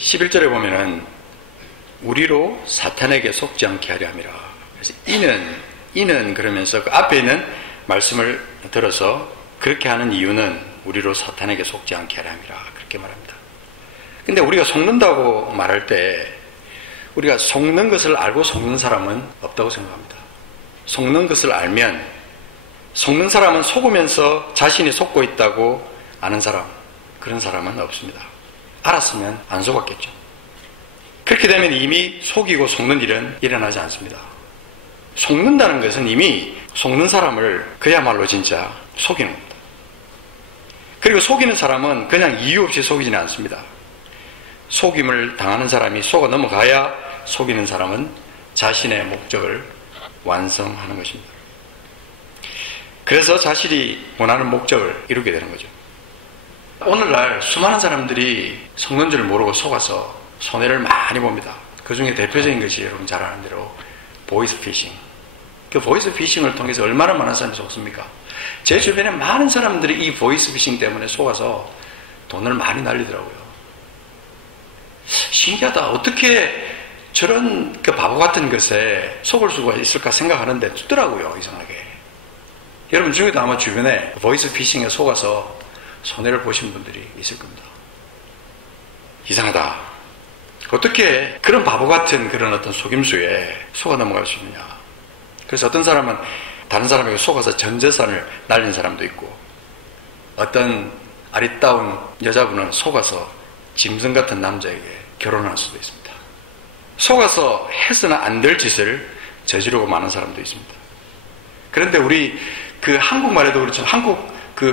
11절에 보면은 우리로 사탄에게 속지 않게 하려 함이라. 그래서 이는 그러면서 그 앞에 있는 말씀을 들어서 그렇게 하는 이유는 우리로 사탄에게 속지 않게 하려 함이라. 그렇게 말합니다. 근데 우리가 속는다고 말할 때 우리가 속는 것을 알고 속는 사람은 없다고 생각합니다. 속는 것을 알면, 속는 사람은 속으면서 자신이 속고 있다고 아는 사람, 그런 사람은 없습니다. 알았으면 안 속았겠죠. 그렇게 되면 이미 속이고 속는 일은 일어나지 않습니다. 속는다는 것은 이미 속는 사람을 그야말로 진짜 속이는 겁니다. 그리고 속이는 사람은 그냥 이유 없이 속이지는 않습니다. 속임을 당하는 사람이 속아 넘어가야 속이는 사람은 자신의 목적을 완성하는 것입니다. 그래서 자신이 원하는 목적을 이루게 되는 거죠. 오늘날 수많은 사람들이 속는 줄 모르고 속아서 손해를 많이 봅니다. 그 중에 대표적인 것이 여러분 잘 아는 대로 보이스 피싱. 그 보이스 피싱을 통해서 얼마나 많은 사람이 속습니까? 제 주변에 많은 사람들이 이 보이스 피싱 때문에 속아서 돈을 많이 날리더라고요. 신기하다. 어떻게 저런 그 바보 같은 것에 속을 수가 있을까 생각하는데 뜨더라고요. 이상하게. 여러분 중에도 아마 주변에 보이스 피싱에 속아서 손해를 보신 분들이 있을 겁니다. 이상하다. 어떻게 그런 바보 같은 그런 어떤 속임수에 속아 넘어갈 수 있느냐. 그래서 어떤 사람은 다른 사람에게 속아서 전 재산을 날린 사람도 있고, 어떤 아리따운 여자분은 속아서 짐승 같은 남자에게 결혼할 수도 있습니다. 속아서 해서는 안 될 짓을 저지르고 마는 사람도 있습니다. 그런데 우리 그 한국말에도 그렇지만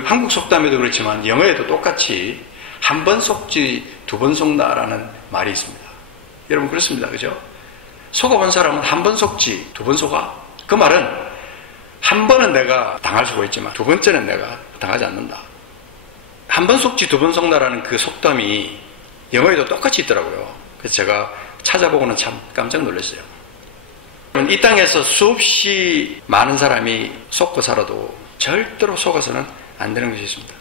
한국 속담에도 그렇지만 영어에도 똑같이 한 번 속지 두 번 속나라는 말이 있습니다. 여러분 그렇습니다. 그죠? 속아본 사람은 한 번 속지 두 번 속아. 그 말은 한 번은 내가 당할 수가 있지만 두 번째는 내가 당하지 않는다. 한 번 속지 두 번 속나라는 그 속담이 영어에도 똑같이 있더라고요. 그래서 제가 찾아보고는 참 깜짝 놀랐어요. 이 땅에서 수없이 많은 사람이 속고 살아도 절대로 속아서는 안 되는 것이 있습니다.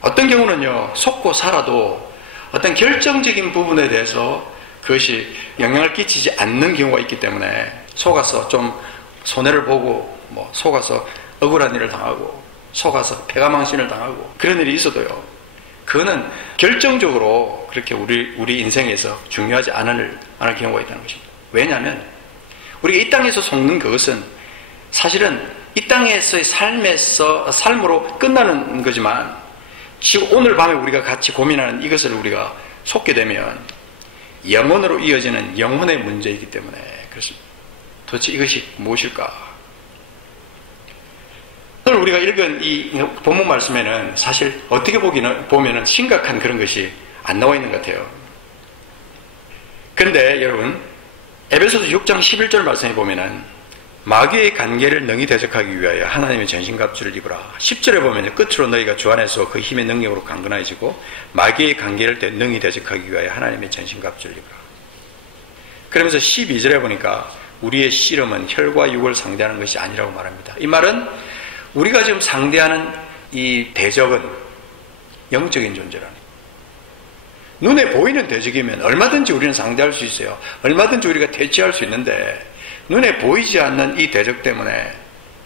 어떤 경우는요, 속고 살아도 어떤 결정적인 부분에 대해서 그것이 영향을 끼치지 않는 경우가 있기 때문에 속아서 좀 손해를 보고 속아서 억울한 일을 당하고 속아서 패가망신을 당하고 그런 일이 있어도요, 그거는 결정적으로 그렇게 우리 인생에서 중요하지 않을 경우가 있다는 것입니다. 왜냐하면 우리가 이 땅에서 속는 그것은 사실은 이 땅에서의 삶으로 끝나는 거지만 지금 오늘 밤에 우리가 같이 고민하는 이것을 우리가 속게 되면 영혼으로 이어지는 영혼의 문제이기 때문에 그렇습니다. 도대체 이것이 무엇일까? 오늘 우리가 읽은 이 본문 말씀에는 사실 어떻게 보면은 심각한 그런 것이 안 나와 있는 것 같아요. 그런데 여러분, 에베소서 6장 11절 말씀에 보면은 마귀의 관계를 능히 대적하기 위하여 하나님의 전신갑주를 입으라. 10절에 보면 끝으로 너희가 주 안에서 그 힘의 능력으로 강건해지고 마귀의 관계를 능히 대적하기 위하여 하나님의 전신갑주를 입으라. 그러면서 12절에 보니까 우리의 씨름은 혈과 육을 상대하는 것이 아니라고 말합니다. 이 말은 우리가 지금 상대하는 이 대적은 영적인 존재라는 거예요. 눈에 보이는 대적이면 얼마든지 우리는 상대할 수 있어요. 얼마든지 우리가 대치할 수 있는데 눈에 보이지 않는 이 대적 때문에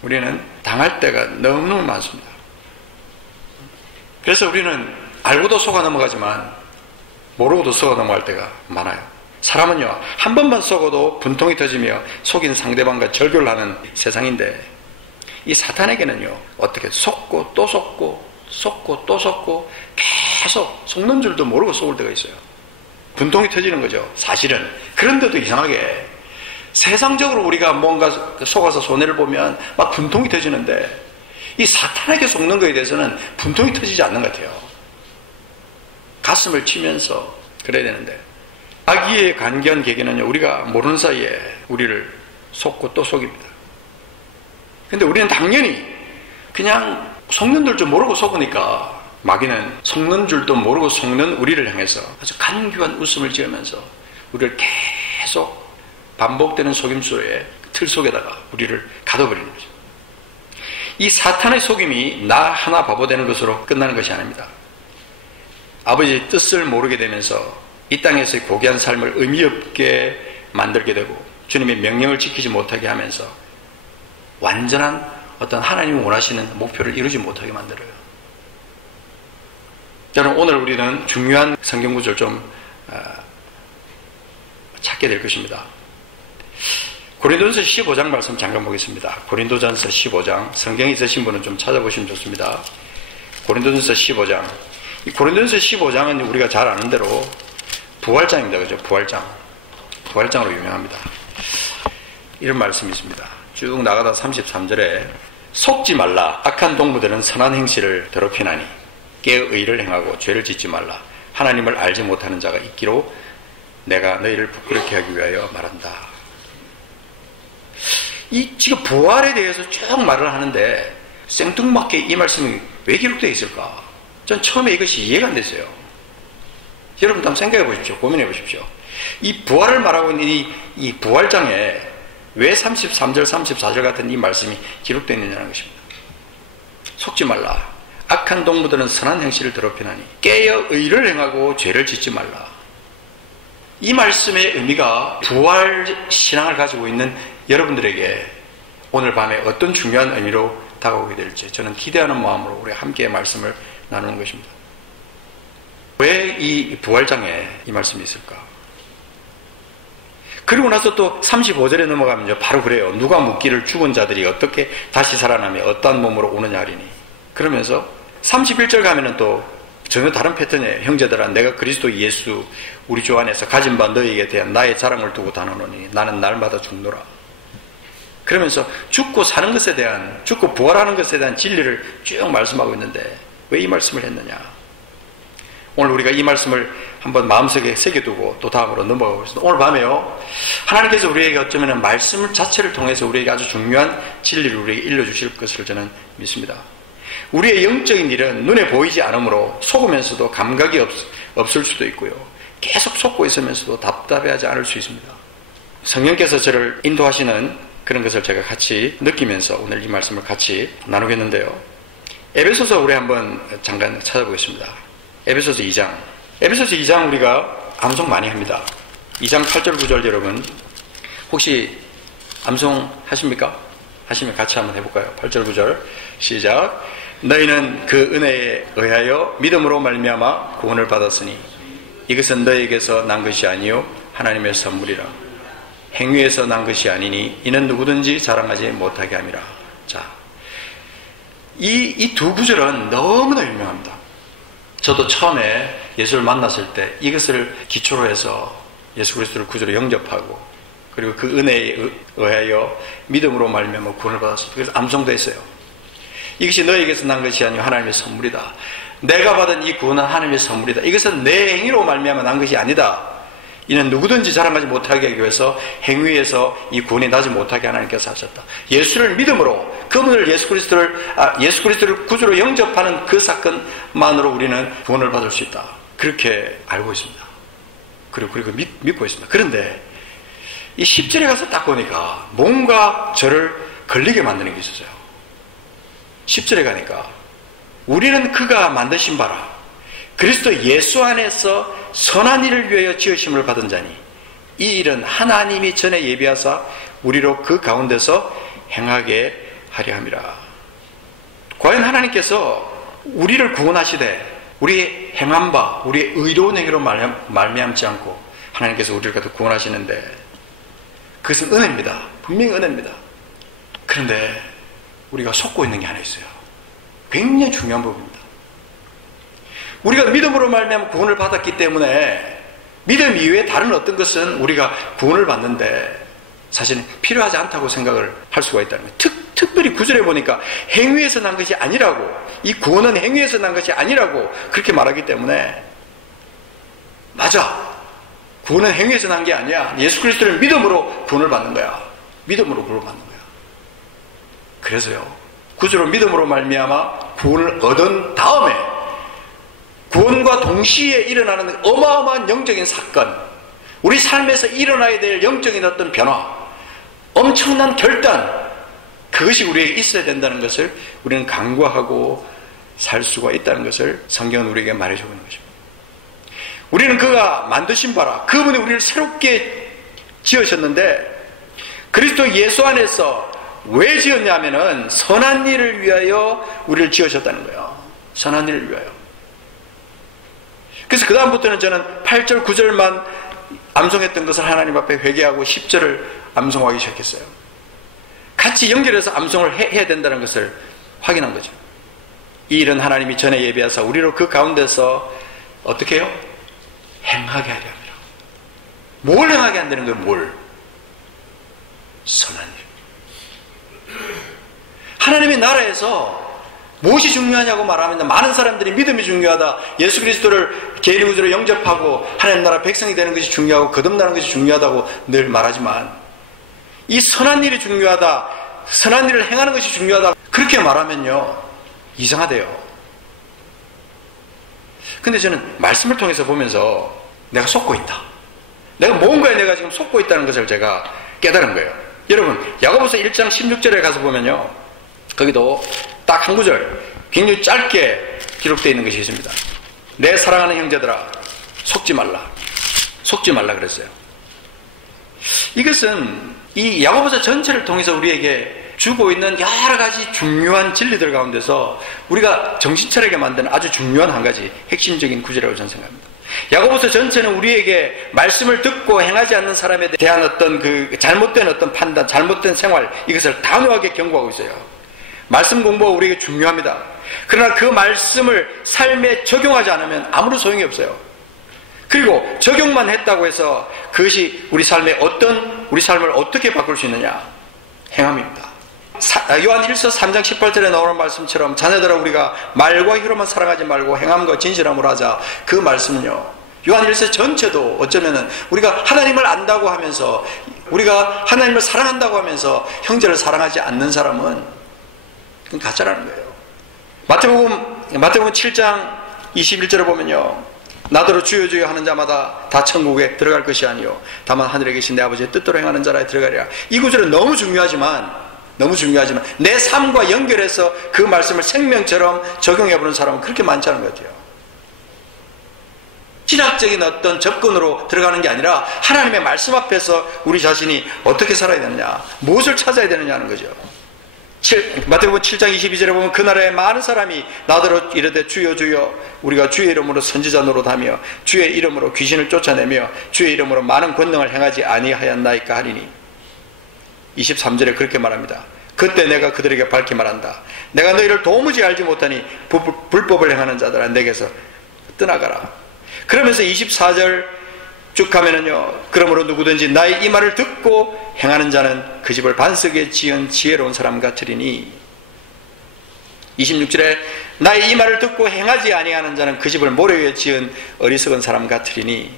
우리는 당할 때가 너무너무 많습니다. 그래서 우리는 알고도 속아 넘어가지만 모르고도 속아 넘어갈 때가 많아요. 사람은요, 한 번만 속아도 분통이 터지며 속인 상대방과 절교를 하는 세상인데 이 사탄에게는요, 어떻게 속고 또 속고 속고 또 속고 계속 속는 줄도 모르고 속을 때가 있어요. 분통이 터지는 거죠, 사실은. 그런데도 이상하게 세상적으로 우리가 뭔가 속아서 손해를 보면 막 분통이 터지는데 이 사탄에게 속는 것에 대해서는 분통이 터지지 않는 것 같아요. 가슴을 치면서 그래야 되는데 마귀의 간계한 계기는요, 우리가 모르는 사이에 우리를 속고 또 속입니다. 근데 우리는 당연히 그냥 속는 줄도 모르고 속으니까 마귀는 속는 줄도 모르고 속는 우리를 향해서 아주 간교한 웃음을 지으면서 우리를 계속 반복되는 속임수의 틀 속에다가 우리를 가둬버리는 거죠. 이 사탄의 속임이 나 하나 바보 되는 것으로 끝나는 것이 아닙니다. 아버지의 뜻을 모르게 되면서 이 땅에서의 고귀한 삶을 의미 없게 만들게 되고 주님의 명령을 지키지 못하게 하면서 완전한 어떤 하나님이 원하시는 목표를 이루지 못하게 만들어요. 저는 오늘 우리는 중요한 성경 구절을 좀 찾게 될 것입니다. 고린도전서 15장 말씀 잠깐 보겠습니다. 고린도전서 15장, 성경이 있으신 분은 좀 찾아보시면 좋습니다. 고린도전서 15장. 이 고린도전서 15장은 우리가 잘 아는 대로 부활장입니다. 그죠? 부활장으로 유명합니다. 이런 말씀이 있습니다. 쭉 나가다 33절에 속지 말라. 악한 동무들은 선한 행실을 더럽히나니 깨어 의를 행하고 죄를 짓지 말라. 하나님을 알지 못하는 자가 있기로 내가 너희를 부끄럽게 하기 위하여 말한다. 이 지금 부활에 대해서 쭉 말을 하는데 생뚱맞게 이 말씀이 왜 기록되어 있을까? 전 처음에 이것이 이해가 안 됐어요. 여러분도 한번 생각해 보십시오. 고민해 보십시오. 이 부활을 말하고 있는 이 부활장에 왜 33절, 34절 같은 이 말씀이 기록되어 있느냐는 것입니다. 속지 말라. 악한 동무들은 선한 행실을 더럽히나니 깨어 의를 행하고 죄를 짓지 말라. 이 말씀의 의미가 부활 신앙을 가지고 있는 여러분들에게 오늘 밤에 어떤 중요한 의미로 다가오게 될지 저는 기대하는 마음으로 우리 함께 말씀을 나누는 것입니다. 왜 이 부활장에 이 말씀이 있을까? 그리고 나서 또 35절에 넘어가면요 바로 그래요. 누가 묻기를 죽은 자들이 어떻게 다시 살아나며 어떠한 몸으로 오느냐 하리니. 그러면서 31절 가면은 또 전혀 다른 패턴이에요. 형제들아 내가 그리스도 예수 우리 주 안에서 가진 바 너희에게 대한 나의 자랑을 두고 다노니 나는 날마다 죽노라. 그러면서 죽고 사는 것에 대한, 죽고 부활하는 것에 대한 진리를 쭉 말씀하고 있는데 왜 이 말씀을 했느냐? 오늘 우리가 이 말씀을 한번 마음속에 새겨두고 또 다음으로 넘어가겠습니다. 오늘 밤에요 하나님께서 우리에게 어쩌면 말씀 자체를 통해서 우리에게 아주 중요한 진리를 우리에게 일러주실 것을 저는 믿습니다. 우리의 영적인 일은 눈에 보이지 않으므로 속으면서도 감각이 없을 수도 있고요. 계속 속고 있으면서도 답답해하지 않을 수 있습니다. 성령께서 저를 인도하시는 그런 것을 제가 같이 느끼면서 오늘 이 말씀을 같이 나누겠는데요. 에베소서 우리 한번 잠깐 찾아보겠습니다. 에베소서 2장. 에베소서 2장 우리가 암송 많이 합니다. 2장 8절 9절 여러분 혹시 암송 하십니까? 하시면 같이 한번 해볼까요? 8절 9절 시작. 너희는 그 은혜에 의하여 믿음으로 말미암아 구원을 받았으니 이것은 너희에게서 난 것이 아니요 하나님의 선물이라. 행위에서 난 것이 아니니 이는 누구든지 자랑하지 못하게 함이라. 자, 이 두 구절은 너무나 유명합니다. 저도 처음에 예수를 만났을 때 이것을 기초로 해서 예수 그리스도를 구주로 영접하고 그리고 그 은혜에 의하여 믿음으로 말미암아 구원을 받았습니다. 그래서 암송도 했어요. 이것이 너에게서 난 것이 아니요 하나님의 선물이다. 내가 받은 이 구원은 하나님의 선물이다. 이것은 내 행위로 말미암아 난 것이 아니다. 이는 누구든지 자랑하지 못하게 하기 위해서 행위에서 이 구원이 나지 못하게 하나님께서 하셨다. 예수를 믿음으로 그분을 예수 그리스도를 구주로 영접하는 그 사건만으로 우리는 구원을 받을 수 있다. 그렇게 알고 있습니다. 그리고 믿고 있습니다. 그런데 이 10절에 가서 딱 보니까 뭔가 저를 걸리게 만드는 게 있었어요. 10절에 가니까 우리는 그가 만드신 바라 그리스도 예수 안에서 선한 일을 위하여 지으심을 받은 자니 이 일은 하나님이 전에 예비하사 우리로 그 가운데서 행하게 하려 함이라. 과연 하나님께서 우리를 구원하시되 우리의 행한 바 우리의 의로운 행위로 말미암지 않고 하나님께서 우리를 구원하시는데 그것은 은혜입니다. 분명히 은혜입니다. 그런데 우리가 속고 있는 게 하나 있어요. 굉장히 중요한 부분입니다. 우리가 믿음으로 말미암아 구원을 받았기 때문에 믿음 이외에 다른 어떤 것은 우리가 구원을 받는데 사실은 필요하지 않다고 생각을 할 수가 있다는 거예요. 특별히 9절에 보니까 행위에서 난 것이 아니라고, 이 구원은 행위에서 난 것이 아니라고 그렇게 말하기 때문에 맞아, 구원은 행위에서 난 게 아니야. 예수 그리스도를 믿음으로 구원을 받는 거야. 믿음으로 구원을 받는 거야. 그래서요 9절로 믿음으로 말미암아 구원을 얻은 다음에 구원과 동시에 일어나는 어마어마한 영적인 사건, 우리 삶에서 일어나야 될 영적인 어떤 변화, 엄청난 결단, 그것이 우리에게 있어야 된다는 것을 우리는 간구하고 살 수가 있다는 것을 성경은 우리에게 말해주고 있는 것입니다. 우리는 그가 만드신 바라 그분이 우리를 새롭게 지으셨는데 그리스도 예수 안에서 왜 지었냐면은 선한 일을 위하여 우리를 지으셨다는 거예요. 선한 일을 위하여. 그래서 그 다음부터는 저는 8절 9절만 암송했던 것을 하나님 앞에 회개하고 10절을 암송하기 시작했어요. 같이 연결해서 암송을 해야 된다는 것을 확인한 거죠. 이 일은 하나님이 전에 예비하사 우리로 그 가운데서 어떻게 해요? 행하게 하려 합니다. 뭘 행하게 한다는 거예요? 뭘? 선한 일. 하나님의 나라에서 무엇이 중요하냐고 말하면 많은 사람들이 믿음이 중요하다, 예수 그리스도를 계리구주로 영접하고 하나님 나라 백성이 되는 것이 중요하고 거듭나는 것이 중요하다고 늘 말하지만 이 선한 일이 중요하다, 선한 일을 행하는 것이 중요하다 그렇게 말하면요 이상하대요. 근데 저는 말씀을 통해서 보면서 내가 속고 있다, 내가 뭔가에 내가 지금 속고 있다는 것을 제가 깨달은 거예요. 여러분 야고보서 1장 16절에 가서 보면요 거기도 딱 한 구절 굉장히 짧게 기록되어 있는 것이 있습니다. 내 사랑하는 형제들아 속지 말라 그랬어요. 이것은 이 야고보서 전체를 통해서 우리에게 주고 있는 여러 가지 중요한 진리들 가운데서 우리가 정신 차리게 만드는 아주 중요한 한 가지 핵심적인 구절이라고 저는 생각합니다. 야고보서 전체는 우리에게 말씀을 듣고 행하지 않는 사람에 대한 어떤 그 잘못된 어떤 판단, 잘못된 생활, 이것을 단호하게 경고하고 있어요. 말씀 공부가 우리에게 중요합니다. 그러나 그 말씀을 삶에 적용하지 않으면 아무런 소용이 없어요. 그리고 적용만 했다고 해서 그것이 우리 삶을 어떻게 바꿀 수 있느냐? 행함입니다. 요한 1서 3장 18절에 나오는 말씀처럼 자녀들아 우리가 말과 혀로만 사랑하지 말고 행함과 진실함으로 하자. 그 말씀은요 요한 1서 전체도 어쩌면은 우리가 하나님을 안다고 하면서 우리가 하나님을 사랑한다고 하면서 형제를 사랑하지 않는 사람은 그건 가짜라는 거예요. 마태복음 7장 21절에 보면요 나더러 주여 주여 하는 자마다 다 천국에 들어갈 것이 아니요 다만 하늘에 계신 내 아버지의 뜻대로 행하는 자라 들어가리라. 이 구절은 너무 중요하지만 내 삶과 연결해서 그 말씀을 생명처럼 적용해보는 사람은 그렇게 많지 않은 것 같아요. 신학적인 어떤 접근으로 들어가는 게 아니라 하나님의 말씀 앞에서 우리 자신이 어떻게 살아야 되느냐, 무엇을 찾아야 되느냐는 거죠. 마태복음 7장 22절에 보면 그날에 많은 사람이 나더러 이르되 주여 주여 우리가 주의 이름으로 선지자 노릇하며 주의 이름으로 귀신을 쫓아내며 주의 이름으로 많은 권능을 행하지 아니하였나이까 하리니 23절에 그렇게 말합니다. 그때 내가 그들에게 밝히 말한다. 내가 너희를 도무지 알지 못하니 불법을 행하는 자들아 내게서 떠나가라. 그러면서 24절 쭉 가면은요 그러므로 누구든지 나의 이 말을 듣고 행하는 자는 그 집을 반석에 지은 지혜로운 사람 같으리니 26절에 나의 이 말을 듣고 행하지 아니하는 자는 그 집을 모래 위에 지은 어리석은 사람 같으리니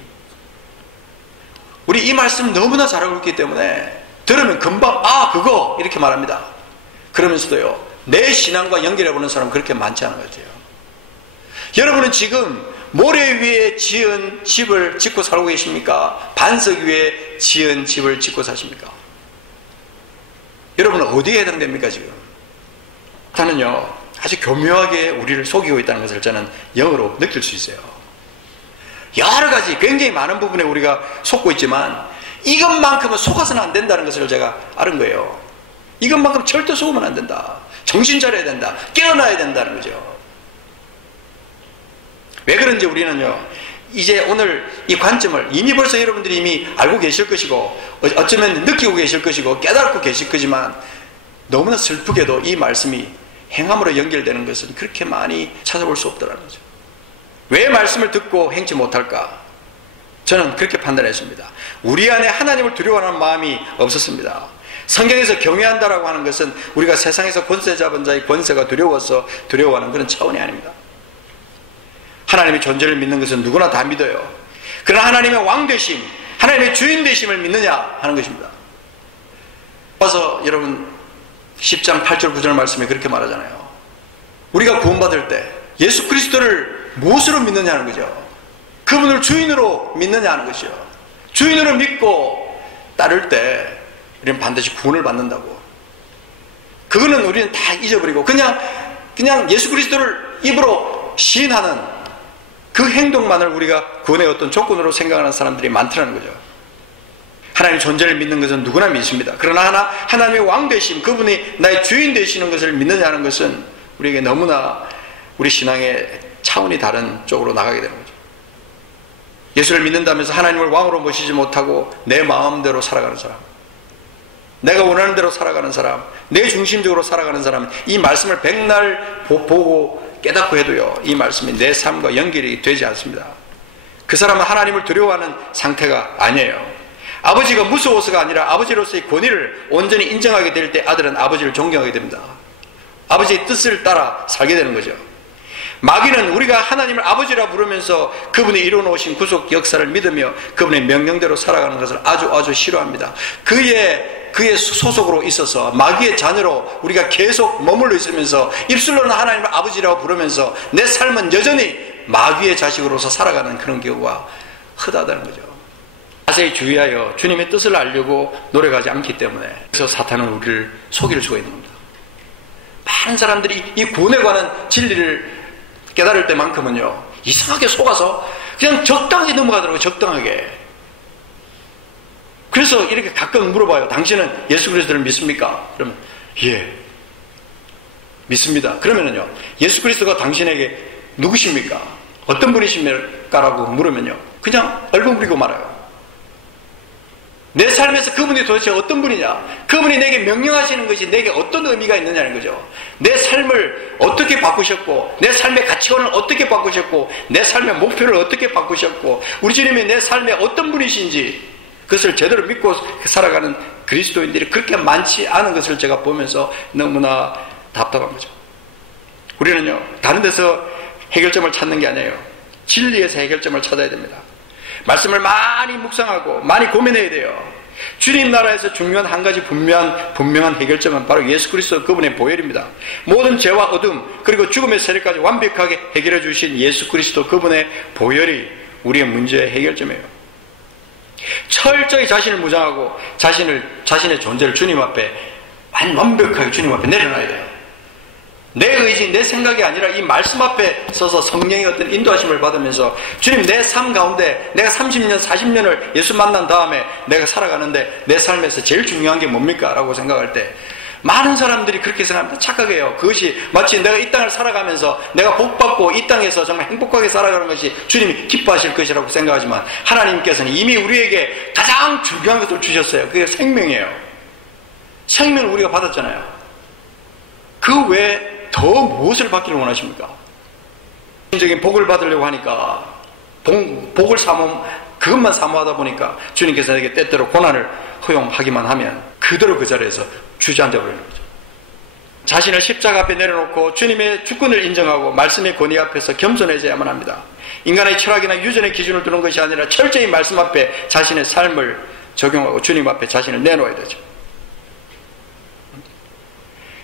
우리 이 말씀 너무나 잘 알고 있기 때문에 들으면 금방 그거 이렇게 말합니다. 그러면서도요 내 신앙과 연결해보는 사람은 그렇게 많지 않은 것 같아요. 여러분은 지금 모래 위에 지은 집을 짓고 살고 계십니까? 반석 위에 지은 집을 짓고 사십니까? 여러분은 어디에 해당됩니까 지금? 나는요 아주 교묘하게 우리를 속이고 있다는 것을 저는 영으로 느낄 수 있어요. 여러 가지 굉장히 많은 부분에 우리가 속고 있지만 이것만큼은 속아서는 안 된다는 것을 제가 알은 거예요. 이것만큼 절대 속으면 안 된다. 정신 차려야 된다. 깨어나야 된다는 거죠. 왜 그런지 우리는요 이제 오늘 이 관점을 이미 벌써 여러분들이 이미 알고 계실 것이고 어쩌면 느끼고 계실 것이고 깨닫고 계실 거지만 너무나 슬프게도 이 말씀이 행함으로 연결되는 것은 그렇게 많이 찾아볼 수 없다는 거죠. 왜 말씀을 듣고 행치 못할까? 저는 그렇게 판단했습니다. 우리 안에 하나님을 두려워하는 마음이 없었습니다. 성경에서 경외한다라고 하는 것은 우리가 세상에서 권세 잡은 자의 권세가 두려워서 두려워하는 그런 차원이 아닙니다. 하나님의 존재를 믿는 것은 누구나 다 믿어요. 그러나 하나님의 왕되심, 하나님의 주인 되심을 믿느냐 하는 것입니다. 와서 여러분 10장 8절 9절 말씀에 그렇게 말하잖아요. 우리가 구원받을 때 예수 그리스도를 무엇으로 믿느냐 하는 거죠. 그분을 주인으로 믿느냐 하는 것이요. 주인으로 믿고 따를 때 우리는 반드시 구원을 받는다고. 그거는 우리는 다 잊어버리고 그냥 예수 그리스도를 입으로 시인하는 그 행동만을 우리가 구원의 어떤 조건으로 생각하는 사람들이 많더라는 거죠. 하나님 존재를 믿는 것은 누구나 믿습니다. 그러나 하나님의 왕 되심, 그분이 나의 주인 되시는 것을 믿느냐는 것은 우리에게 너무나 우리 신앙의 차원이 다른 쪽으로 나가게 되는 거죠. 예수를 믿는다면서 하나님을 왕으로 모시지 못하고 내 마음대로 살아가는 사람, 내가 원하는 대로 살아가는 사람, 내 중심적으로 살아가는 사람은 이 말씀을 백날 보고 깨닫고 해도요, 이 말씀이 내 삶과 연결이 되지 않습니다. 그 사람은 하나님을 두려워하는 상태가 아니에요. 아버지가 무서워서가 아니라 아버지로서의 권위를 온전히 인정하게 될 때 아들은 아버지를 존경하게 됩니다. 아버지의 뜻을 따라 살게 되는 거죠. 마귀는 우리가 하나님을 아버지라 부르면서 그분이 이루어놓으신 구속 역사를 믿으며 그분의 명령대로 살아가는 것을 아주 싫어합니다. 그의 소속으로 있어서 마귀의 자녀로 우리가 계속 머물러 있으면서 입술로는 하나님을 아버지라고 부르면서 내 삶은 여전히 마귀의 자식으로서 살아가는 그런 경우가 흔하다는 거죠. 자세히 주의하여 주님의 뜻을 알려고 노력하지 않기 때문에, 그래서 사탄은 우리를 속일 수가 있는 겁니다. 많은 사람들이 이 구원에 관한 진리를 깨달을 때만큼은요, 이상하게 속아서 그냥 적당하게 넘어가더라고요. 적당하게. 그래서 이렇게 가끔 물어봐요. 당신은 예수 그리스도를 믿습니까? 그러면 예, 믿습니다. 그러면은요, 예수 그리스도가 당신에게 누구십니까? 어떤 분이십니까? 라고 물으면요, 그냥 얼버무리고 말아요. 내 삶에서 그분이 도대체 어떤 분이냐, 그분이 내게 명령하시는 것이 내게 어떤 의미가 있느냐는 거죠. 내 삶을 어떻게 바꾸셨고, 내 삶의 가치관을 어떻게 바꾸셨고, 내 삶의 목표를 어떻게 바꾸셨고, 우리 주님이 내 삶에 어떤 분이신지 그것을 제대로 믿고 살아가는 그리스도인들이 그렇게 많지 않은 것을 제가 보면서 너무나 답답한 거죠. 우리는요, 다른 데서 해결점을 찾는 게 아니에요. 진리에서 해결점을 찾아야 됩니다. 말씀을 많이 묵상하고 많이 고민해야 돼요. 주님 나라에서 중요한 한 가지 분명한 해결점은 바로 예수 그리스도 그분의 보혈입니다. 모든 죄와 어둠 그리고 죽음의 세력까지 완벽하게 해결해 주신 예수 그리스도 그분의 보혈이 우리의 문제의 해결점이에요. 철저히 자신을 무장하고 자신의 존재를 주님 앞에 완벽하게 주님 앞에 내려놔야 돼요. 내 의지, 내 생각이 아니라 이 말씀 앞에 서서 성령의 어떤 인도하심을 받으면서 주님, 내 삶 가운데 내가 30년, 40년을 예수 만난 다음에 내가 살아가는데 내 삶에서 제일 중요한 게 뭡니까? 라고 생각할 때 많은 사람들이 그렇게 생각합니다. 착각해요. 그것이 마치 내가 이 땅을 살아가면서 내가 복받고 이 땅에서 정말 행복하게 살아가는 것이 주님이 기뻐하실 것이라고 생각하지만 하나님께서는 이미 우리에게 가장 중요한 것을 주셨어요. 그게 생명이에요. 생명을 우리가 받았잖아요. 그 외에 더 무엇을 받기를 원하십니까? 개인적인 복을 받으려고 하니까 복을 그것만 사모하다 보니까 주님께서 내게 때때로 고난을 허용하기만 하면 그대로 그 자리에서 주저앉아 버리는 거죠. 자신을 십자가 앞에 내려놓고 주님의 주권을 인정하고 말씀의 권위 앞에서 겸손해져야만 합니다. 인간의 철학이나 유전의 기준을 두는 것이 아니라 철저히 말씀 앞에 자신의 삶을 적용하고 주님 앞에 자신을 내놓아야 되죠.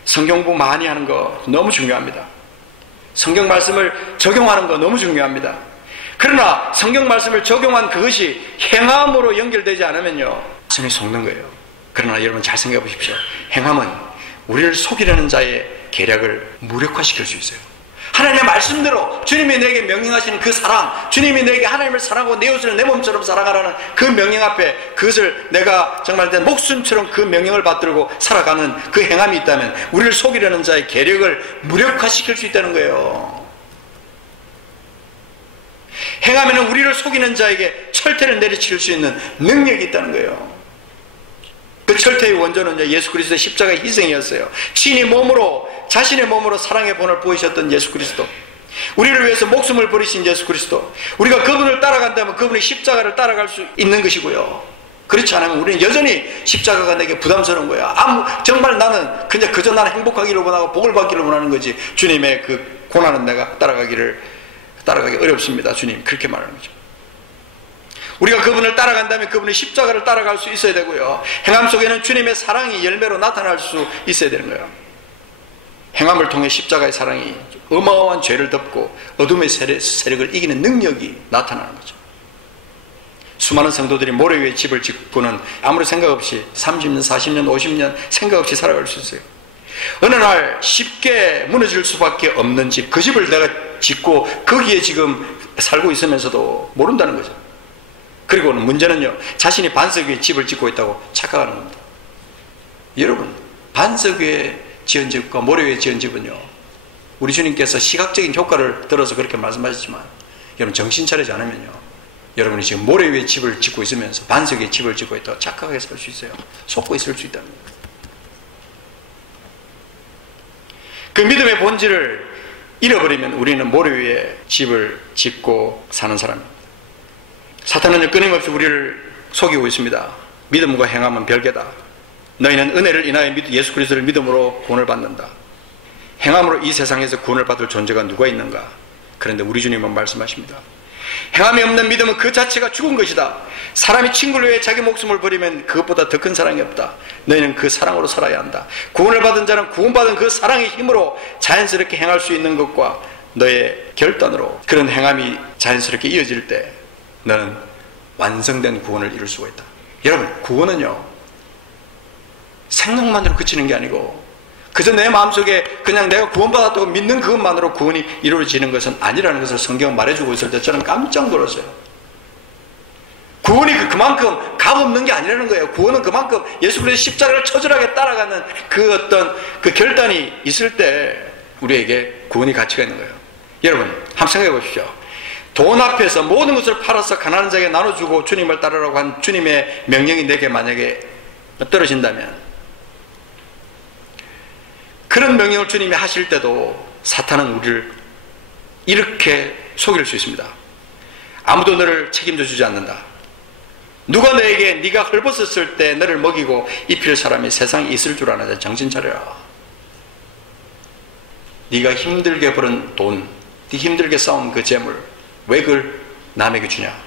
성경 공부 많이 하는 거 너무 중요합니다. 성경 말씀을 적용하는 거 너무 중요합니다. 그러나 성경 말씀을 적용한 그것이 행함으로 연결되지 않으면요, 가슴이 속는 거예요. 그러나 여러분 잘 생각해 보십시오. 행함은 우리를 속이려는 자의 계략을 무력화시킬 수 있어요. 하나님의 말씀대로 주님이 내게 명령하시는 그 사랑, 주님이 내게 하나님을 사랑하고 내 이웃을 내 몸처럼 사랑하라는 그 명령 앞에 그것을 내가 정말 내 목숨처럼 그 명령을 받들고 살아가는 그 행함이 있다면 우리를 속이려는 자의 계략을 무력화시킬 수 있다는 거예요. 행함에는 우리를 속이는 자에게 철퇴를 내리칠 수 있는 능력이 있다는 거예요. 그 철퇴의 원조는 예수 그리스도의 십자가의 희생이었어요. 자신의 몸으로 사랑의 본을 보이셨던 예수 그리스도, 우리를 위해서 목숨을 버리신 예수 그리스도, 우리가 그분을 따라간다면 그분의 십자가를 따라갈 수 있는 것이고요. 그렇지 않으면 우리는 여전히 십자가가 내게 부담스러운 거야. 정말 나는 그냥 그저 나는 행복하기를 원하고 복을 받기를 원하는 거지, 주님의 그 고난은 내가 따라가기 어렵습니다. 주님 그렇게 말하는 거죠. 우리가 그분을 따라간다면 그분의 십자가를 따라갈 수 있어야 되고요. 행함 속에는 주님의 사랑이 열매로 나타날 수 있어야 되는 거예요. 행함을 통해 십자가의 사랑이 어마어마한 죄를 덮고 어둠의 세력을 이기는 능력이 나타나는 거죠. 수많은 성도들이 모래 위에 집을 짓고는 아무리 생각 없이 30년, 40년, 50년 생각 없이 살아갈 수 있어요. 어느 날 쉽게 무너질 수밖에 없는 집, 그 집을 내가 짓고 거기에 지금 살고 있으면서도 모른다는 거죠. 그리고는 문제는요, 자신이 반석 위에 집을 짓고 있다고 착각하는 겁니다. 여러분, 반석 위에 지은 집과 모래 위에 지은 집은요, 우리 주님께서 시각적인 효과를 들어서 그렇게 말씀하셨지만, 여러분 정신 차리지 않으면요, 여러분이 지금 모래 위에 집을 짓고 있으면서 반석 위에 집을 짓고 있다고 착각하게 살 수 있어요. 속고 있을 수 있다는 거예요. 그 믿음의 본질을 잃어버리면 우리는 모래 위에 집을 짓고 사는 사람입니다. 사탄은 끊임없이 우리를 속이고 있습니다. 믿음과 행함은 별개다. 너희는 은혜를 인하여 예수 그리스도를 믿음으로 구원을 받는다. 행함으로 이 세상에서 구원을 받을 존재가 누가 있는가? 그런데 우리 주님은 말씀하십니다. 행함이 없는 믿음은 그 자체가 죽은 것이다. 사람이 친구를 위해 자기 목숨을 버리면 그것보다 더 큰 사랑이 없다. 너희는 그 사랑으로 살아야 한다. 구원을 받은 자는 구원받은 그 사랑의 힘으로 자연스럽게 행할 수 있는 것과 너의 결단으로 그런 행함이 자연스럽게 이어질 때 너는 완성된 구원을 이룰 수가 있다. 여러분, 구원은요, 생각만으로 그치는 게 아니고 그저 내 마음속에 그냥 내가 구원받았다고 믿는 그것만으로 구원이 이루어지는 것은 아니라는 것을 성경은 말해주고 있을 때 저는 깜짝 놀랐어요. 구원이 그만큼 값없는 게 아니라는 거예요. 구원은 그만큼 예수 그리스도의 십자가를 처절하게 따라가는 그 어떤 그 결단이 있을 때 우리에게 구원이 가치가 있는 거예요. 여러분, 한번 생각해 보십시오. 돈 앞에서 모든 것을 팔아서 가난한 자에게 나눠주고 주님을 따르라고 한 주님의 명령이 내게 만약에 떨어진다면, 그런 명령을 주님이 하실 때도 사탄은 우리를 이렇게 속일 수 있습니다. 아무도 너를 책임져 주지 않는다. 누가 너에게 네가 헐벗었을 때 너를 먹이고 입힐 사람이 세상에 있을 줄 아나? 정신 차려라. 네가 힘들게 벌은 돈, 네 힘들게 쌓은 그 재물, 왜 그걸 남에게 주냐?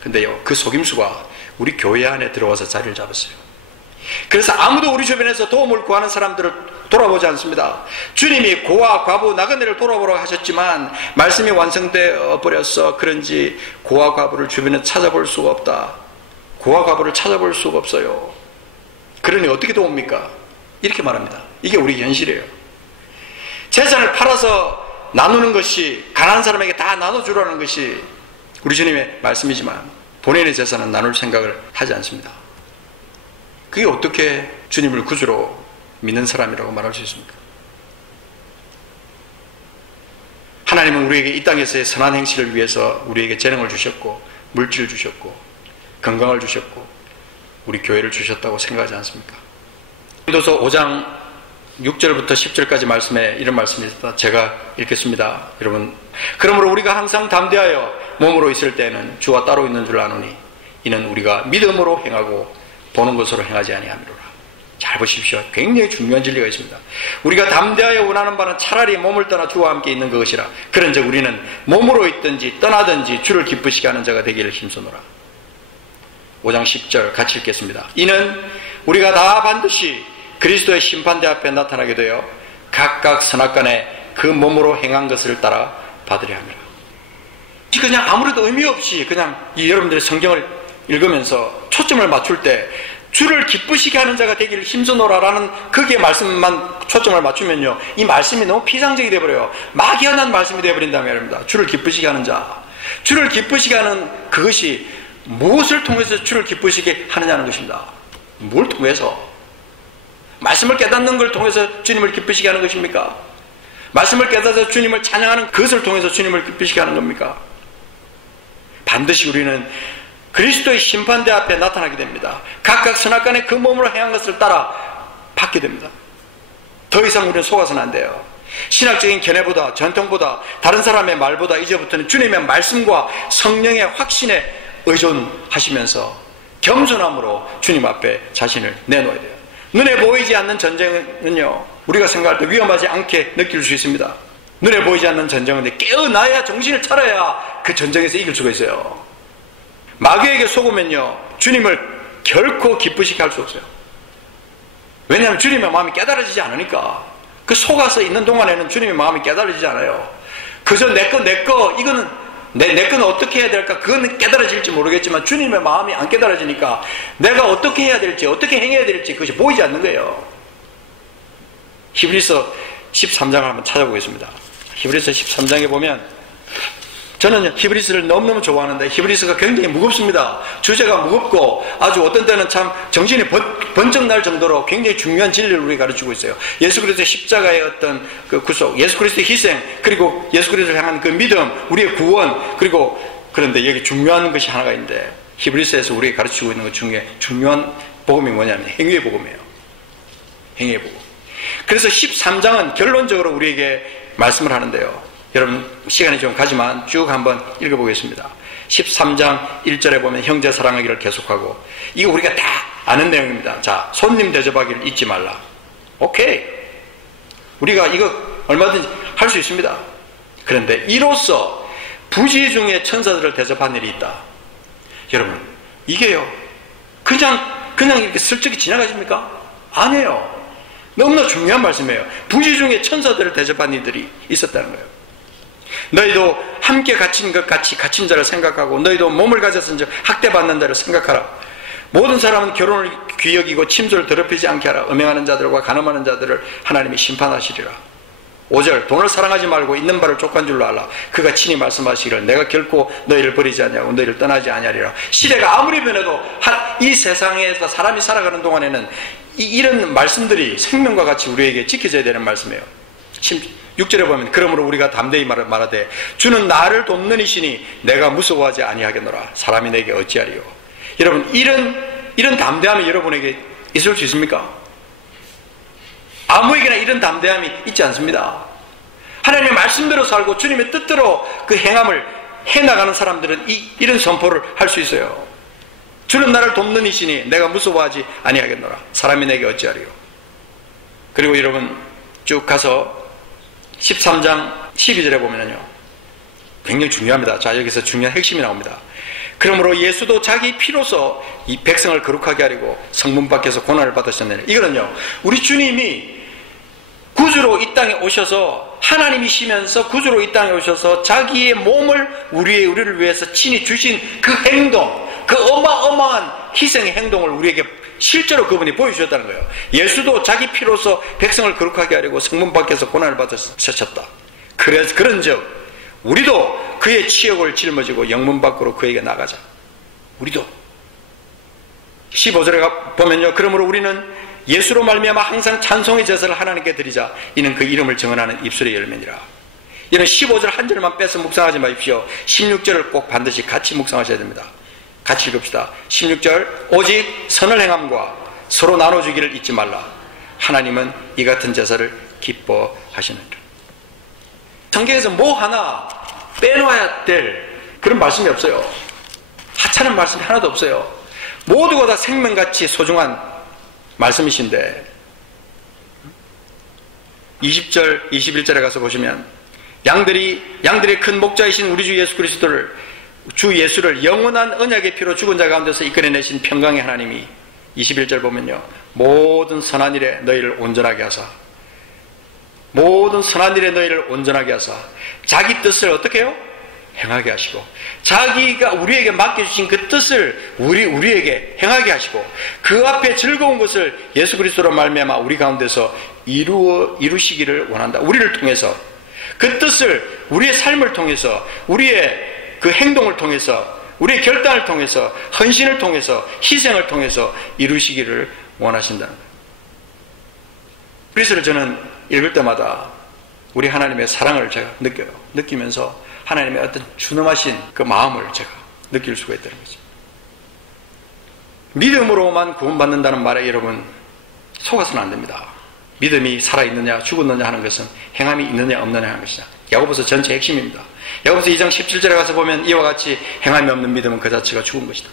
근데요, 그 속임수가 우리 교회 안에 들어와서 자리를 잡았어요. 그래서 아무도 우리 주변에서 도움을 구하는 사람들을 돌아보지 않습니다. 주님이 고아, 과부, 나그네를 돌아보라고 하셨지만 말씀이 완성되어 버려서 그런지 고아, 과부를 주변에 찾아볼 수가 없다. 고아, 과부를 찾아볼 수가 없어요. 그러니 어떻게 도웁니까? 이렇게 말합니다. 이게 우리 현실이에요. 재산을 팔아서 나누는 것이, 가난한 사람에게 다 나눠주라는 것이 우리 주님의 말씀이지만 본인의 재산은 나눌 생각을 하지 않습니다. 그게 어떻게 주님을 구주로 믿는 사람이라고 말할 수 있습니까? 하나님은 우리에게 이 땅에서의 선한 행실을 위해서 우리에게 재능을 주셨고 물질을 주셨고 건강을 주셨고 우리 교회를 주셨다고 생각하지 않습니까? 고린도서 5장 6절부터 10절까지 말씀에 이런 말씀이 있습니다. 제가 읽겠습니다. 여러분, 그러므로 우리가 항상 담대하여 몸으로 있을 때에는 주와 따로 있는 줄 아노니 이는 우리가 믿음으로 행하고 보는 것으로 행하지 아니함이로라. 잘 보십시오. 굉장히 중요한 진리가 있습니다. 우리가 담대하여 원하는 바는 차라리 몸을 떠나 주와 함께 있는 것이라. 그런즉 우리는 몸으로 있든지 떠나든지 주를 기쁘시게 하는 자가 되기를 힘쓰노라. 5장 10절 같이 읽겠습니다. 이는 우리가 다 반드시 그리스도의 심판대 앞에 나타나게 되어 각각 선악간에 그 몸으로 행한 것을 따라 받으려 합니다. 그냥 아무래도 의미 없이 그냥 여러분들의 성경을 읽으면서 초점을 맞출 때 주를 기쁘시게 하는 자가 되기를 힘쓰노라라는 거기에 말씀만 초점을 맞추면요, 이 말씀이 너무 피상적이 되어버려요. 막연한 말씀이 되어버린다면 말입니다. 주를 기쁘시게 하는 자, 주를 기쁘시게 하는 그것이 무엇을 통해서 주를 기쁘시게 하느냐는 것입니다. 뭘 통해서? 말씀을 깨닫는 걸 통해서 주님을 기쁘시게 하는 것입니까? 말씀을 깨닫아서 주님을 찬양하는 그것을 통해서 주님을 기쁘시게 하는 겁니까? 반드시 우리는 그리스도의 심판대 앞에 나타나게 됩니다. 각각 선악간에 그 몸으로 행한 것을 따라 받게 됩니다. 더 이상 우리는 속아서는 안 돼요. 신학적인 견해보다, 전통보다, 다른 사람의 말보다 이제부터는 주님의 말씀과 성령의 확신에 의존하시면서 겸손함으로 주님 앞에 자신을 내놓아야 돼요. 눈에 보이지 않는 전쟁은요, 우리가 생각할 때 위험하지 않게 느낄 수 있습니다. 눈에 보이지 않는 전쟁은 깨어나야, 정신을 차려야 그 전쟁에서 이길 수가 있어요. 마귀에게 속으면요, 주님을 결코 기쁘시게 할 수 없어요. 왜냐하면 주님의 마음이 깨달아지지 않으니까. 그 속아서 있는 동안에는 주님의 마음이 깨달아지지 않아요. 그저 내 거, 이거는 내 거는 어떻게 해야 될까? 그건 깨달아질지 모르겠지만 주님의 마음이 안 깨달아지니까 내가 어떻게 해야 될지, 어떻게 행해야 될지 그것이 보이지 않는 거예요. 히브리서 13장을 한번 찾아보겠습니다. 히브리서 13장에 보면, 저는 히브리서를 너무너무 좋아하는데 히브리서가 굉장히 무겁습니다. 주제가 무겁고 아주 어떤 때는 참 정신이 번쩍 날 정도로 굉장히 중요한 진리를 우리에게 가르치고 있어요. 예수 그리스도의 십자가의 어떤 그 구속, 예수 그리스도의 희생, 그리고 예수 그리스도를 향한 그 믿음, 우리의 구원, 그리고 그런데 여기 중요한 것이 하나가 있는데 히브리서에서 우리에게 가르치고 있는 것 중에 중요한 복음이 뭐냐면 행위의 복음이에요. 행위의 복음. 그래서 13장은 결론적으로 우리에게 말씀을 하는데요. 여러분 시간이 좀 가지만 쭉 한번 읽어보겠습니다. 13장 1절에 보면 형제 사랑하기를 계속하고, 이거 우리가 다 아는 내용입니다. 자, 손님 대접하기를 잊지 말라. 오케이, 우리가 이거 얼마든지 할 수 있습니다. 그런데 이로써 부지 중에 천사들을 대접한 일이 있다. 여러분 이게요 그냥 이렇게 슬쩍이 지나가십니까? 아니에요. 너무나 중요한 말씀이에요. 부지 중에 천사들을 대접한 이들이 있었다는 거예요. 너희도 함께 갇힌 것 같이 갇힌 자를 생각하고 너희도 몸을 가졌은 즉 학대받는 자를 생각하라. 모든 사람은 결혼을 귀여기고 침소를 더럽히지 않게 하라. 음행하는 자들과 간음하는 자들을 하나님이 심판하시리라. 5절 돈을 사랑하지 말고 있는 바를 족한 줄로 알라. 그가 친히 말씀하시기를 내가 결코 너희를 버리지 아니하고 너희를 떠나지 아니하리라. 시대가 아무리 변해도 이 세상에서 사람이 살아가는 동안에는 이런 말씀들이 생명과 같이 우리에게 지켜져야 되는 말씀이에요. 6절에 보면 그러므로 우리가 담대히 말하되 주는 나를 돕는 이시니 내가 무서워하지 아니하겠노라. 사람이 내게 어찌하리요. 여러분 이런 담대함이 여러분에게 있을 수 있습니까? 아무에게나 이런 담대함이 있지 않습니다. 하나님의 말씀대로 살고 주님의 뜻대로 그 행함을 해나가는 사람들은 이런 선포를 할 수 있어요. 주는 나를 돕는 이시니 내가 무서워하지 아니하겠노라. 사람이 내게 어찌하리요. 그리고 여러분 쭉 가서 13장 12절에 보면요 굉장히 중요합니다. 자, 여기서 중요한 핵심이 나옵니다. 그러므로 예수도 자기 피로서 이 백성을 거룩하게 하려고 성문 밖에서 고난을 받으셨느니라. 이거는요 우리 주님이 구주로 이 땅에 오셔서 하나님이시면서 구주로 이 땅에 오셔서 자기의 몸을 우리를 위해서 친히 주신 그 행동, 그 어마어마한 희생의 행동을 우리에게 실제로 그분이 보여주셨다는 거예요. 예수도 자기 피로서 백성을 거룩하게 하려고 성문 밖에서 고난을 받으셨다. 그래서 그런즉 우리도 그의 치욕을 짊어지고 영문 밖으로 그에게 나가자. 우리도 15절에 보면요 그러므로 우리는 예수로 말미암아 항상 찬송의 제사를 하나님께 드리자. 이는 그 이름을 증언하는 입술의 열매니라. 이는 15절 한 절만 빼서 묵상하지 마십시오. 16절을 꼭 반드시 같이 묵상하셔야 됩니다. 같이 읽읍시다. 16절 오직 선을 행함과 서로 나눠주기를 잊지 말라. 하나님은 이 같은 제사를 기뻐하시느니라. 성경에서 뭐 하나 빼놓아야 될 그런 말씀이 없어요. 하찮은 말씀이 하나도 없어요. 모두가 다 생명같이 소중한 말씀이신데 20절 21절에 가서 보시면 양들의 큰 목자이신 우리 주 예수 그리스도를 주 예수를 영원한 언약의 피로 죽은 자 가운데서 이끌어내신 평강의 하나님이 21절 보면요 모든 선한 일에 너희를 온전하게 하사 모든 선한 일에 너희를 온전하게 하사 자기 뜻을 어떻게 해요? 행하게 하시고 자기가 우리에게 맡겨주신 그 뜻을 우리에게 행하게 하시고 그 앞에 즐거운 것을 예수 그리스도로 말미암아 우리 가운데서 이루시기를 원한다. 우리를 통해서 그 뜻을 우리의 삶을 통해서 우리의 그 행동을 통해서 우리의 결단을 통해서 헌신을 통해서 희생을 통해서 이루시기를 원하신다는 거예요. 그래서 저는 읽을 때마다 우리 하나님의 사랑을 제가 느끼면서 하나님의 어떤 준엄하신 그 마음을 제가 느낄 수가 있다는 거죠. 믿음으로만 구원받는다는 말에 여러분 속아서는 안 됩니다. 믿음이 살아있느냐 죽었느냐 하는 것은 행함이 있느냐 없느냐 하는 것이다. 야고보서 전체 핵심입니다. 야고보서 2장 17절에 가서 보면 이와 같이 행함이 없는 믿음은 그 자체가 죽은 것이다.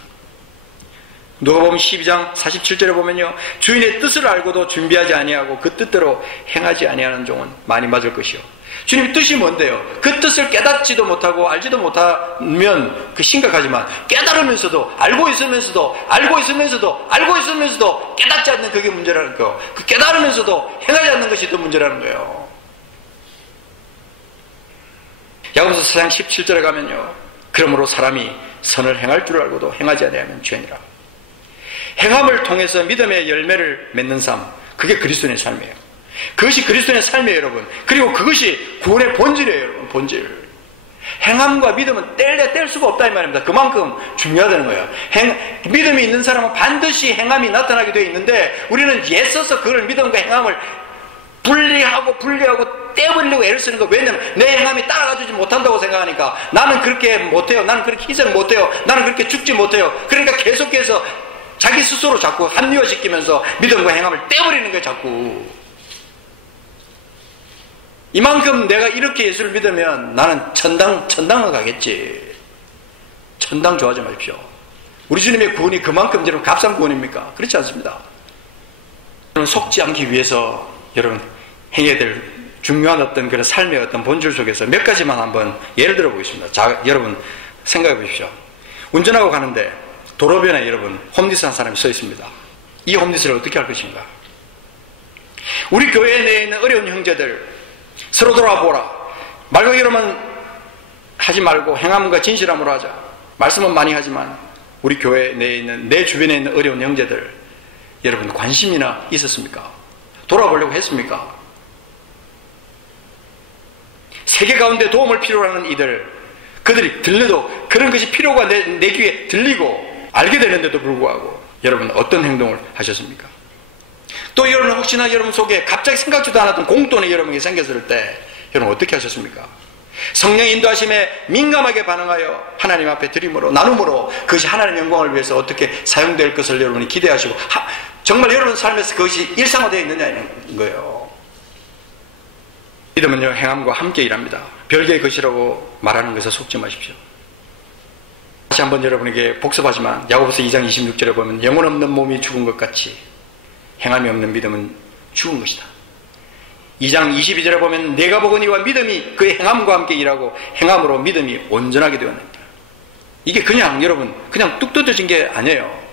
누가복음 12장 47절에 보면요 주인의 뜻을 알고도 준비하지 아니하고 그 뜻대로 행하지 아니하는 종은 많이 맞을 것이요. 주님의 뜻이 뭔데요? 그 뜻을 깨닫지도 못하고 알지도 못하면 그 심각하지만 깨달으면서도 알고 있으면서도 깨닫지 않는 그게 문제라는 거. 그 깨달으면서도 행하지 않는 것이 또 문제라는 거예요. 야고보서 4장 17절에 가면요 그러므로 사람이 선을 행할 줄 알고도 행하지 아니하면 죄니라. 행함을 통해서 믿음의 열매를 맺는 삶, 그게 그리스도인의 삶이에요. 그것이 그리스도의 삶이에요, 여러분. 그리고 그것이 구원의 본질이에요, 여러분. 본질. 행함과 믿음은 뗄 수가 없다 이 말입니다. 그만큼 중요하다는 거예요. 믿음이 있는 사람은 반드시 행함이 나타나게 되어 있는데, 우리는 애써서 그걸 믿음과 행함을 분리하고 떼버리려고 애를 쓰는 거. 왜냐면 내 행함이 따라가주지 못한다고 생각하니까, 나는 그렇게 못해요, 나는 그렇게 희생 못해요, 나는 그렇게 죽지 못해요. 그러니까 계속해서 자기 스스로 자꾸 합리화시키면서 믿음과 행함을 떼버리는 거예요, 자꾸. 이만큼 내가 이렇게 예수를 믿으면 나는 천당을 가겠지. 천당 좋아하지 마십시오. 우리 주님의 구원이 그만큼 여러분 값싼 구원입니까? 그렇지 않습니다. 여러분 속지 않기 위해서 여러분 행해야 될 중요한 어떤 그런 삶의 어떤 본질 속에서 몇 가지만 한번 예를 들어 보겠습니다. 자, 여러분 생각해 보십시오. 운전하고 가는데 도로변에 여러분 홈리스 한 사람이 서 있습니다. 이 홈리스를 어떻게 할 것인가? 우리 교회 내에 있는 어려운 형제들 서로 돌아보라. 말고기로만 하지 말고 행함과 진실함으로 하자. 말씀은 많이 하지만 우리 교회 내에 있는, 내 주변에 있는 어려운 형제들 여러분 관심이나 있었습니까? 돌아보려고 했습니까? 세계 가운데 도움을 필요로 하는 이들, 그들이 들려도 그런 것이 필요가 내 귀에 들리고 알게 되는데도 불구하고 여러분 어떤 행동을 하셨습니까? 또 여러분 혹시나 여러분 속에 갑자기 생각지도 않았던 공돈이 여러분에게 생겼을 때 여러분 어떻게 하셨습니까? 성령 인도하심에 민감하게 반응하여 하나님 앞에 드림으로 나눔으로 그것이 하나님의 영광을 위해서 어떻게 사용될 것을 여러분이 기대하시고 정말 여러분 삶에서 그것이 일상화되어 있느냐는 거예요. 믿음은요 행함과 함께 일합니다. 별개의 것이라고 말하는 것에 속지 마십시오. 다시 한번 여러분에게 복습하지만 야고보서 2장 26절에 보면 영혼 없는 몸이 죽은 것 같이 행함이 없는 믿음은 죽은 것이다. 2장 22절에 보면 내가 보거니와 믿음이 그의 행함과 함께 일하고 행함으로 믿음이 온전하게 되었느니라. 이게 그냥 여러분 그냥 뚝 떨어진 게 아니에요.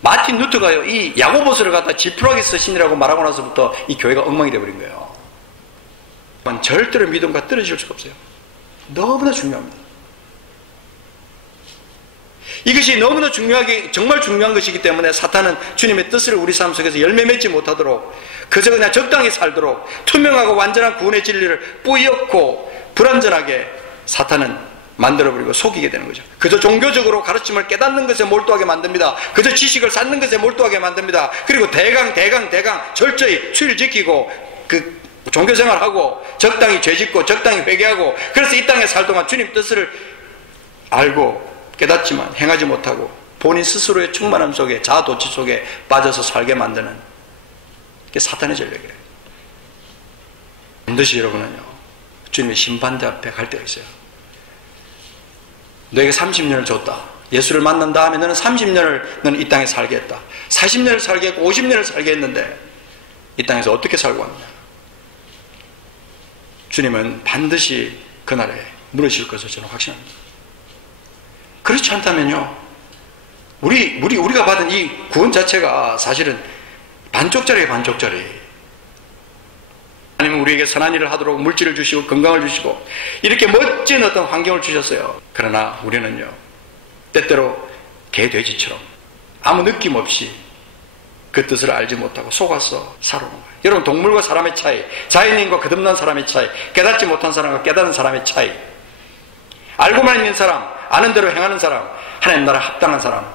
마틴 루터가요 이 야고보서를 갖다 지푸라기 쓰신이라고 말하고 나서부터 이 교회가 엉망이 되어버린 거예요. 절대로 믿음과 떨어질 수가 없어요. 너무나 중요합니다. 이것이 너무나 중요하게 정말 중요한 것이기 때문에 사탄은 주님의 뜻을 우리 삶 속에서 열매 맺지 못하도록 그저 그냥 적당히 살도록 투명하고 완전한 구원의 진리를 뿌옇고 불완전하게 사탄은 만들어버리고 속이게 되는 거죠. 그저 종교적으로 가르침을 깨닫는 것에 몰두하게 만듭니다. 그저 지식을 쌓는 것에 몰두하게 만듭니다. 그리고 대강 철저히 추일 지키고 그 종교생활하고 적당히 죄짓고 적당히 회개하고 그래서 이 땅에 살 동안 주님 뜻을 알고 깨닫지만 행하지 못하고 본인 스스로의 충만함 속에 자아도취 속에 빠져서 살게 만드는 이게 사탄의 전략이에요. 반드시 여러분은요 주님의 심판대 앞에 갈 때가 있어요. 너에게 30년을 줬다. 예수를 만난 다음에 너는 30년을 너는 이 땅에 살게 했다. 40년을 살게 했고 50년을 살게 했는데 이 땅에서 어떻게 살고 왔느냐. 주님은 반드시 그날에 물으실 것을 저는 확신합니다. 그렇지 않다면요 우리가 받은 이 구원 자체가 사실은 반쪽짜리예요. 반쪽짜리. 하나님은 우리에게 선한 일을 하도록 물질을 주시고 건강을 주시고 이렇게 멋진 어떤 환경을 주셨어요. 그러나 우리는요 때때로 개돼지처럼 아무 느낌 없이 그 뜻을 알지 못하고 속아서 살아오는 거예요. 여러분 동물과 사람의 차이, 자연인과 거듭난 사람의 차이, 깨닫지 못한 사람과 깨닫는 사람의 차이, 알고만 있는 사람, 아는 대로 행하는 사람, 하나님 나라에 합당한 사람.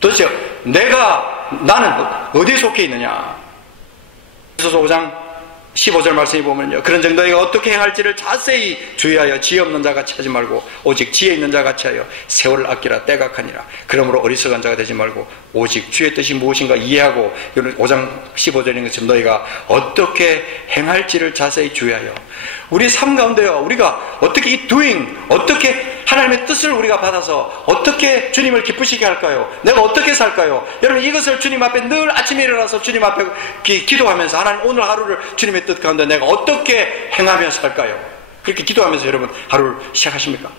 도대체 나는 어디에 속해 있느냐. 에베소서 5장 15절 말씀에 보면요 그런 정도가 어떻게 행할지를 자세히 주의하여 지혜 없는 자 같이 하지 말고 오직 지혜 있는 자 같이 하여 세월을 아끼라 때가 가니라. 그러므로 어리석은 자가 되지 말고 오직 주의 뜻이 무엇인가 이해하고 5장 15절인 것처럼 너희가 어떻게 행할지를 자세히 주의하여 우리 삶 가운데요 우리가 어떻게 이 doing 어떻게 하나님의 뜻을 우리가 받아서 어떻게 주님을 기쁘시게 할까요? 내가 어떻게 살까요? 여러분 이것을 주님 앞에 늘 아침에 일어나서 주님 앞에 기도하면서 하나님 오늘 하루를 주님의 뜻 가운데 내가 어떻게 행하며 살까요? 그렇게 기도하면서 여러분 하루를 시작하십니까?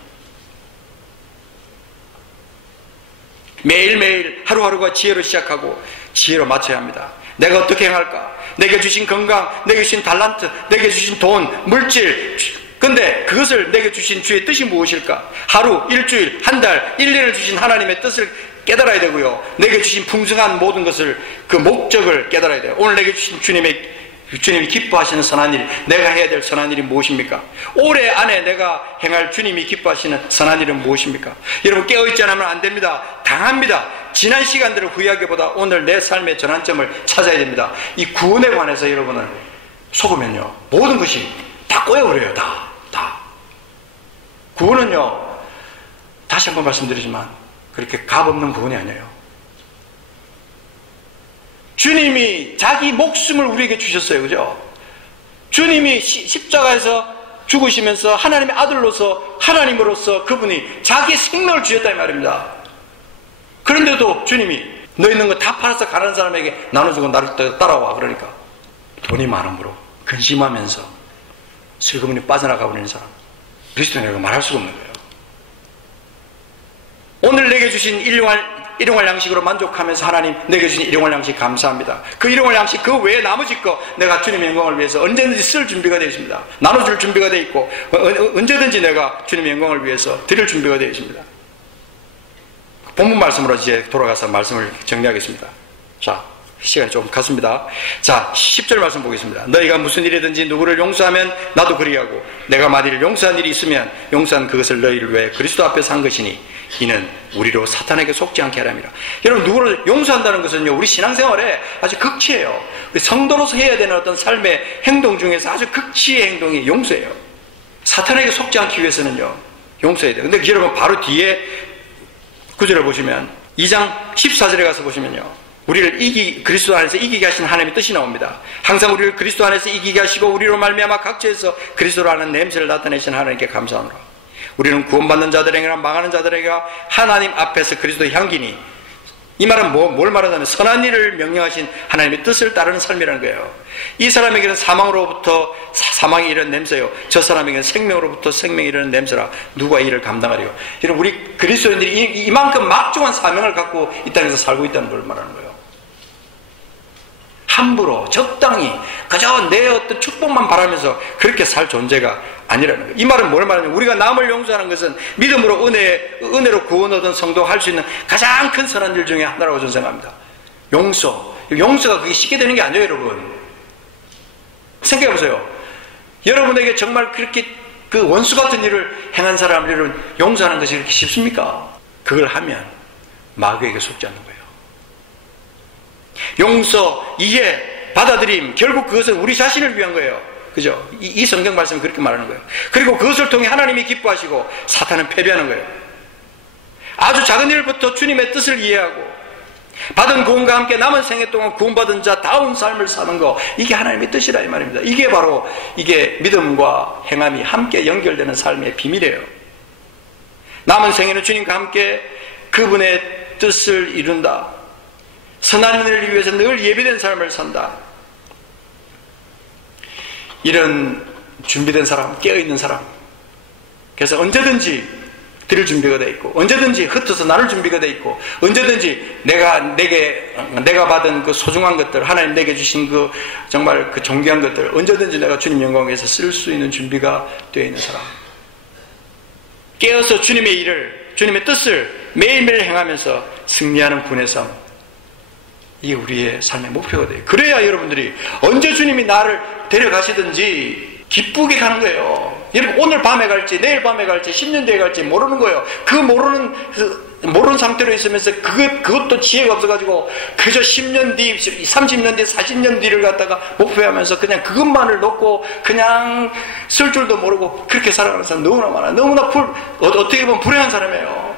매일매일 하루하루가 지혜로 시작하고 지혜로 맞춰야 합니다. 내가 어떻게 행할까? 내게 주신 건강, 내게 주신 달란트, 내게 주신 돈, 물질. 근데 그것을 내게 주신 주의 뜻이 무엇일까? 하루, 일주일, 한 달, 1년을 주신 하나님의 뜻을 깨달아야 되고요. 내게 주신 풍성한 모든 것을 그 목적을 깨달아야 돼요. 오늘 내게 주신 주님의 주님이 기뻐하시는 선한 일, 내가 해야 될 선한 일이 무엇입니까? 올해 안에 내가 행할 주님이 기뻐하시는 선한 일은 무엇입니까? 여러분, 깨어있지 않으면 안 됩니다. 당합니다. 지난 시간들을 후회하기보다 오늘 내 삶의 전환점을 찾아야 됩니다. 이 구원에 관해서 여러분은 속으면요, 모든 것이 다 꼬여버려요. 다. 구원은요, 다시 한번 말씀드리지만 그렇게 값없는 구원이 아니에요. 주님이 자기 목숨을 우리에게 주셨어요. 그죠? 주님이 십자가에서 죽으시면서 하나님의 아들로서, 하나님으로서 그분이 자기 생명을 주셨다 이 말입니다. 그런데도 주님이 너 있는 거 다 팔아서 가난한 사람에게 나눠주고 나를 따라와. 그러니까 돈이 많음으로 근심하면서 슬그머니 빠져나가 버리는 사람, 그리스도인이라고 말할 수가 없는 거예요. 오늘 내게 주신 일용할 양식으로 만족하면서 하나님 내게 주신 일용할 양식 감사합니다. 그 일용할 양식 그 외에 나머지 거 내가 주님의 영광을 위해서 언제든지 쓸 준비가 되어 있습니다. 나눠줄 준비가 되어 있고 언제든지 내가 주님의 영광을 위해서 드릴 준비가 되어 있습니다. 본문 말씀으로 이제 돌아가서 말씀을 정리하겠습니다. 자, 시간이 조금 갔습니다. 자, 10절 말씀 보겠습니다. 너희가 무슨 일이든지 누구를 용서하면 나도 그리하고 내가 만일 용서한 일이 있으면 용서한 그것을 너희를 위해 그리스도 앞에서 한 것이니 이는 우리로 사탄에게 속지 않게 하랍니다. 여러분, 누구를 용서한다는 것은요, 우리 신앙생활에 아주 극치예요. 우리 성도로서 해야 되는 어떤 삶의 행동 중에서 아주 극치의 행동이 용서예요. 사탄에게 속지 않기 위해서는요, 용서해야 돼요. 근데 여러분, 바로 뒤에 구절을 보시면 2장 14절에 가서 보시면요, 우리를 그리스도 안에서 이기게 하신 하나님의 뜻이 나옵니다. 항상 우리를 그리스도 안에서 이기게 하시고 우리로 말미암아 각처에서 그리스도로 하는 냄새를 나타내신 하나님께 감사하노라. 우리는 구원받는 자들에게나 망하는 자들에게나 하나님 앞에서 그리스도의 향기니, 이 말은 뭘 말하자면 선한 일을 명령하신 하나님의 뜻을 따르는 삶이라는 거예요. 이 사람에게는 사망으로부터 사망이 이르는 냄새요, 저 사람에게는 생명으로부터 생명이 이르는 냄새라. 누가 이 일을 감당하리요? 여러분, 우리 그리스도인들이 이만큼 막중한 사명을 갖고 이 땅에서 살고 있다는 걸 말하는 거예요. 함부로 적당히 그저 내 어떤 축복만 바라면서 그렇게 살 존재가 아니라는 거예요. 이 말은 뭘 말하냐면, 우리가 남을 용서하는 것은 믿음으로 은혜로 구원 얻은 성도가 할 수 있는 가장 큰 선한 일 중에 하나라고 저는 생각합니다. 용서가 그게 쉽게 되는 게 아니에요. 여러분, 생각해보세요. 여러분에게 정말 그렇게 그 원수 같은 일을 행한 사람을 여러분 용서하는 것이 그렇게 쉽습니까? 그걸 하면 마귀에게 속지 않는 거예요. 용서, 이해, 받아들임, 결국 그것은 우리 자신을 위한 거예요. 그죠? 이 성경 말씀이 그렇게 말하는 거예요. 그리고 그것을 통해 하나님이 기뻐하시고 사탄은 패배하는 거예요. 아주 작은 일부터 주님의 뜻을 이해하고 받은 구원과 함께 남은 생애 동안 구원받은 자 다운 삶을 사는 거, 이게 하나님의 뜻이라 이 말입니다. 이게 바로 이게 믿음과 행함이 함께 연결되는 삶의 비밀이에요. 남은 생애는 주님과 함께 그분의 뜻을 이룬다. 선한 일을 위해서 늘 예비된 삶을 산다. 이런 준비된 사람, 깨어있는 사람, 그래서 언제든지 드릴 준비가 돼 있고, 언제든지 흩어서 나눌 준비가 돼 있고, 언제든지 내가 받은 그 소중한 것들, 하나님 내게 주신 그 정말 그 존귀한 것들, 언제든지 내가 주님 영광을 위해서 쓸 수 있는 준비가 되어 있는 사람, 깨어서 주님의 일을, 주님의 뜻을 매일매일 행하면서 승리하는 분의 삶, 이게 우리의 삶의 목표가 돼요. 그래야 여러분들이 언제 주님이 나를 데려가시든지 기쁘게 가는 거예요. 여러분, 오늘 밤에 갈지 내일 밤에 갈지 10년 뒤에 갈지 모르는 거예요. 그 모르는 상태로 있으면서 그것도 지혜가 없어가지고 그저 10년 뒤, 30년 뒤, 40년 뒤를 갖다가 목표하면서 그냥 그것만을 놓고 그냥 쓸 줄도 모르고 그렇게 살아가는 사람 너무나 많아요. 너무나 어떻게 보면 불행한 사람이에요.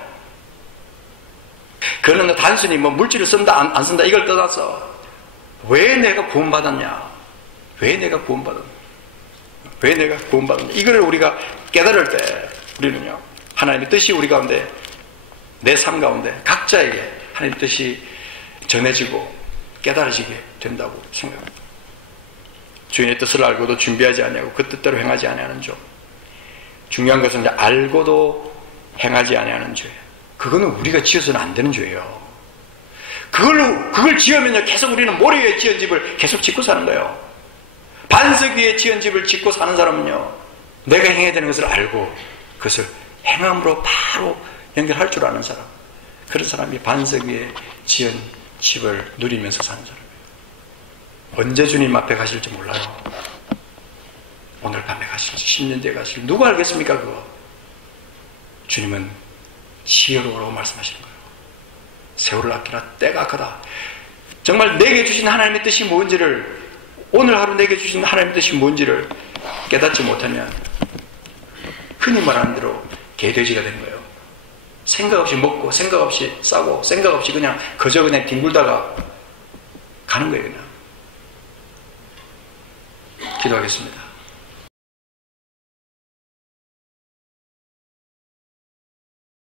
그거는 단순히 물질을 쓴다 안 쓴다 이걸 떠나서 왜 내가 구원받았냐, 왜 내가 구원받았냐, 이걸 우리가 깨달을 때 우리는요, 하나님의 뜻이 우리 가운데, 내 삶 가운데 각자에게 하나님의 뜻이 전해지고 깨달아지게 된다고 생각합니다. 주인의 뜻을 알고도 준비하지 아니하고 그 뜻대로 행하지 아니하는 죄. 중요한 것은 이제 알고도 행하지 아니하는 죄. 그거는 우리가 지어서는 안 되는 죄예요. 그걸 지으면요, 계속 우리는 모래 위에 지은 집을 계속 짓고 사는 거예요. 반석 위에 지은 집을 짓고 사는 사람은요, 내가 행해야 되는 것을 알고 그것을 행함으로 바로 연결할 줄 아는 사람, 그런 사람이 반석 위에 지은 집을 누리면서 사는 사람이에요. 언제 주님 앞에 가실지 몰라요. 오늘 밤에 가실지 10년 뒤에 가실지 누가 알겠습니까 그거. 주님은 지혜로 오라고 말씀하시는 거예요. 세월을 아끼라. 때가 악하다. 정말 내게 주신 하나님의 뜻이 뭔지를, 오늘 하루 내게 주신 하나님의 뜻이 뭔지를 깨닫지 못하면 흔히 말하는 대로 개돼지가 된 거예요. 생각 없이 먹고 생각 없이 싸고 생각 없이 그냥 그저 그냥 뒹굴다가 가는 거예요. 그냥. 기도하겠습니다.